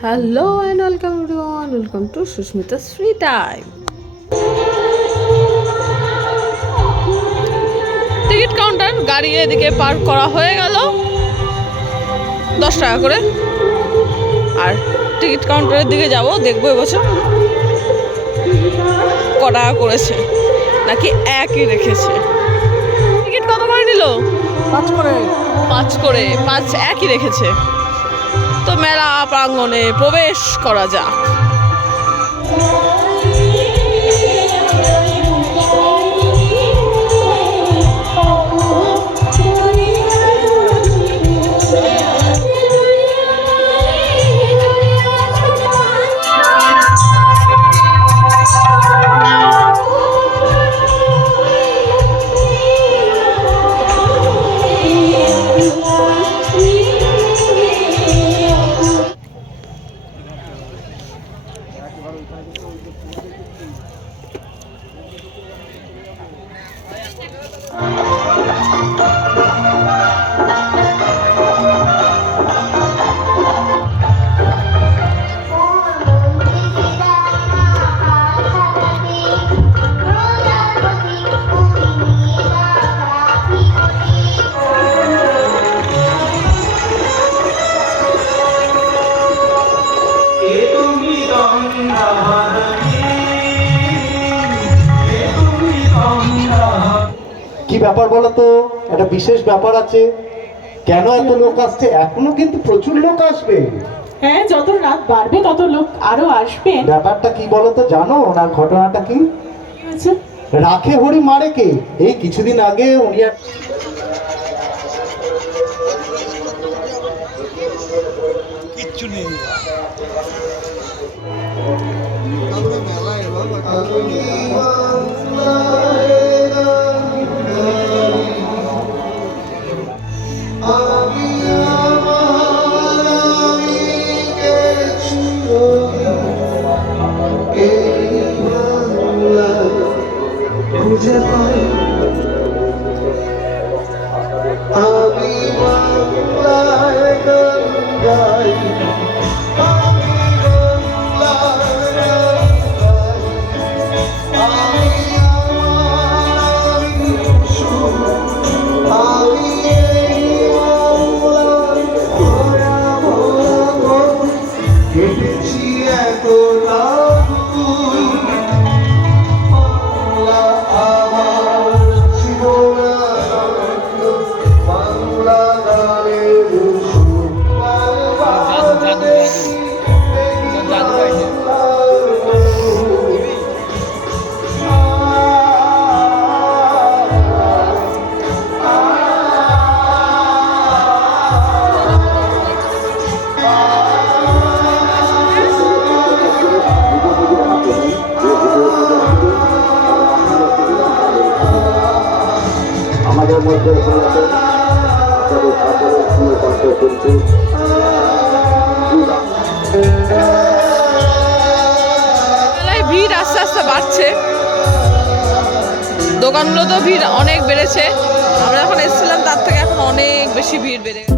Hello and welcome everyone. Welcome to Sushmita's Free Time. Ticket counter গাড়ি এদিকে park করা হয়ে গেল 10 টাকা করে। আর টিকিট কাউন্টারের দিকে যাব, দেখবো এবছর ক টাকা করেছে নাকি একই রেখেছে। টিকিট কত করে নিল? 5 একই রেখেছে। তো মেলা প্রাঙ্গণে প্রবেশ করা যাক। কি ব্যাপার বলো তো? একটা বিশেষ ব্যাপার আছে। কেন এত লোক আসছে? এখনো কিন্তু প্রচুর লোক আসবে। হ্যাঁ, যত রাত বাড়বে তত লোক আরো আসবে। ব্যাপারটা কি বলো তো? জানো ওনার ঘটনাটা কি? রাখে হরি মারে কে? এই কিছুদিন আগে উনি কিচ্ছু নেই। খুঁজে পাই আমি বাংলায় গান গাই, আমি বাংলায় গান গাই, আমি আমার সুর, আমি এই বাংলায় ভরা ভরা কেটেছি এত রাত। আমাদের মধ্যে ভিড় আস্তে আস্তে বাড়ছে, দোকানগুলো তো ভিড় অনেক বেড়েছে। আমরা যখন এসেছিলাম তার থেকে এখন অনেক বেশি ভিড় বেড়ে গেছে।